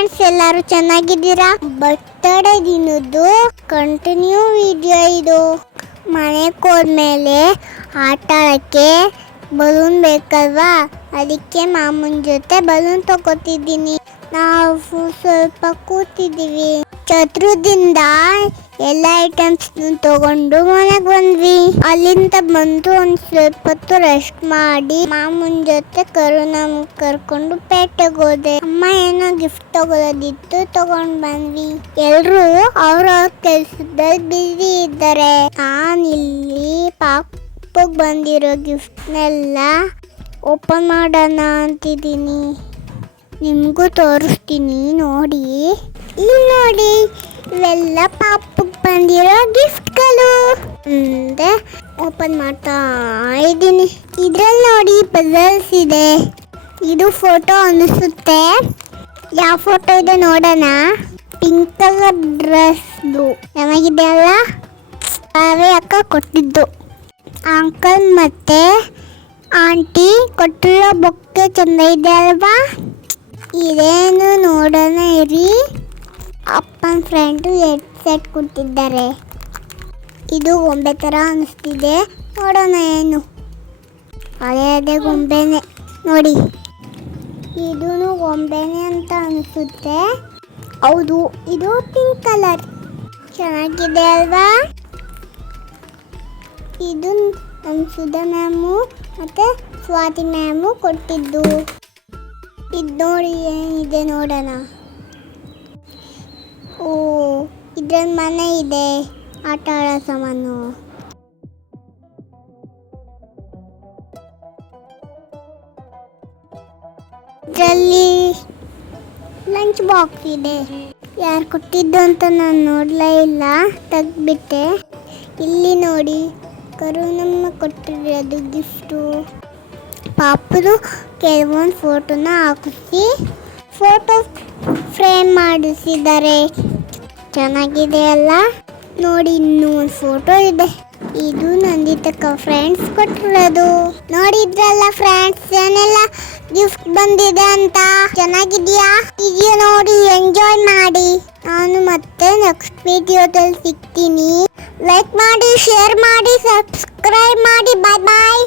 Friends ಎಲ್ಲರೂ ಚೆನ್ನಾಗಿದ್ದೀರಾ? Birthday ದಿನದ್ದು ಕಂಟಿನ್ಯೂ ವಿಡಿಯೋ ಇದು. ಮನೆಗೆ ಹೋದ್ಮೇಲೆ ಆಟ ಆಡೋಕ್ಕೆ ಬಲೂನ್ ಬೇಕಲ್ವಾ? ಅದಕ್ಕೆ ಮಾಮೂನ್ ಜೊತೆ ಬಲೂನ್ ತಗೋತಿದ್ದೀನಿ. ನಾವು ಸ್ವಲ್ಪ ಕೂತಿದ್ದೀವಿ. ಛತ್ರದಿಂದ ಎಲ್ಲ ಐಟಮ್ಸ್ ತಗೊಂಡು ಮನೆಗೆ ಬಂದ್ವಿ. ಅಲ್ಲಿಂದ ಬಂದು ಒಂದ್ ಸ್ವಲ್ಪ ಹೊತ್ತು ರೆಸ್ಟ್ ಮಾಡಿ, ಮಾಮೂನ್ ಜೊತೆ ಕರುಣಮ್ ಕರ್ಕೊಂಡು ಪೇಟೆಗೆ ಹೋದೆ. ಅಮ್ಮ ಏನೋ ಗಿಫ್ಟ್ ತಗೊಳ್ಳೋದಿತ್ತು ತಗೊಂಡ್ ಬಂದ್ವಿ. ಎಲ್ರು ಅವ್ರ ಕೆಲ್ಸದಲ್ಲಿ ಬಿಸಿ ಇದ್ದಾರೆ. ನಾನಿಲ್ಲಿ ಪಾಪಗ್ ಬಂದಿರೋ ಗಿಫ್ಟ್ನೆಲ್ಲ ಓಪನ್ ಮಾಡೋಣ ಅಂತಿದ್ದೀನಿ. ನಿಮಗೂ ತೋರಿಸ್ತೀನಿ, ನೋಡಿ. ಇಲ್ಲಿ ನೋಡಿ, ಇವೆಲ್ಲ ಪಾಪಕ್ಕೆ ಬಂದಿರೋ ಗಿಫ್ಟ್ಗಳು ಮುಂದೆ ಓಪನ್ ಮಾಡ್ತಾ ಇದ್ದೀನಿ. ಇದ್ರಲ್ಲಿ ನೋಡಿ ಪಜಲ್ಸ್ ಇದೆ. ಇದು ಫೋಟೋ ಅನಿಸುತ್ತೆ ಯಾವ ಫೋಟೋ ಇದೆ ನೋಡೋಣ. ಪಿಂಕ್ ಕಲರ್ ಡ್ರೆಸ್ದು ಚೆನ್ನಾಗಿದೆ ಅಲ್ಲ? ಅವೇ ಅಕ್ಕ ಕೊಟ್ಟಿದ್ದು. ಅಂಕಲ್ ಮತ್ತೆ ಆಂಟಿ ಕೊಟ್ಟಿರೋ ಬೊಕ್ಕೆ ಚೆಂದ ಇದೆ ಅಲ್ವಾ? ಇದೇನು ನೋಡೋಣ ಇರಿ. ಅಪ್ಪನ ಫ್ರೆಂಡು ಸೆಟ್ ಕೊಟ್ಟಿದ್ದಾರೆ. ಇದು ಗೊಂಬೆ ಥರ ಅನಿಸ್ತಿದೆ. ನೋಡೋಣ ಏನು? ಅದೇ ಅದೇ ಗೊಂಬೆನೆ. ನೋಡಿ. ಇದೂ ಗೊಂಬೆನೆ ಅಂತ ಅನಿಸುತ್ತೆ. ಹೌದು, ಇದು ಪಿಂಕ್ ಕಲರ್ ಚೆನ್ನಾಗಿದೆ ಅಲ್ವಾ? ಇದು ನಮ್ಮ ಸುಧಾ ಮ್ಯಾಮು, ಮತ್ತು ಸ್ವಾತಿ ಮ್ಯಾಮು ಕೊಟ್ಟಿದ್ದು. ಇದು ನೋಡಿ ಏನಿದೆ ನೋಡೋಣ. ಇದ್ರಲ್ಲಿ ಮನೆ ಇದೆ. ಆಟ ಆಡೋ ಸಾಮಾನು. ಇದರಲ್ಲಿ ಲಂಚ್ ಬಾಕ್ಸ್ ಇದೆ. ಯಾರು ಕೊಟ್ಟಿದ್ದು ಅಂತ ನಾನು ನೋಡಲೇ ಇಲ್ಲ. ತೆಗ್ದ್ಬಿಟ್ಟೆ. ಇಲ್ಲಿ ನೋಡಿ, ಕರುಣಮ್ಮ ಕೊಟ್ಟಿರೋದು ಗಿಫ್ಟು ಪಾಪದು ಕೆಲವೊಂದು ಫೋಟೋನ ಹಾಕಿಸಿ ಫೋಟೋ ಫ್ರೇಮ್ ಮಾಡಿಸಿದ್ದಾರೆ. ಚೆನ್ನಾಗಿದೆ ಅಲ್ಲ? ನೋಡಿ ಇನ್ನೂ ಒಂದು ಫೋಟೋ ಇದೆ. ಇದು ನಂದಿತಕ್ಕ ಫ್ರೆಂಡ್ಸ್ ಕೊಟ್ಟಿರೋದು. ನೋಡಿದ್ರಲ್ಲ ಫ್ರೆಂಡ್ಸ್ ಏನೆಲ್ಲ ಗಿಫ್ಟ್ ಬಂದಿದೆ ಅಂತ? ಚೆನ್ನಾಗಿದ್ಯಾ? ವಿಡಿಯೋ ನೋಡಿ ಎಂಜಾಯ್ ಮಾಡಿ. ನಾನು ಮತ್ತೆ ನೆಕ್ಸ್ಟ್ ವಿಡಿಯೋದಲ್ಲಿ ಸಿಗ್ತೀನಿ. ಲೈಕ್ ಮಾಡಿ ಶೇರ್ ಮಾಡಿ ಸಬ್ಸ್ಕ್ರೈಬ್ ಮಾಡಿ. ಬಾಯ್ ಬಾಯ್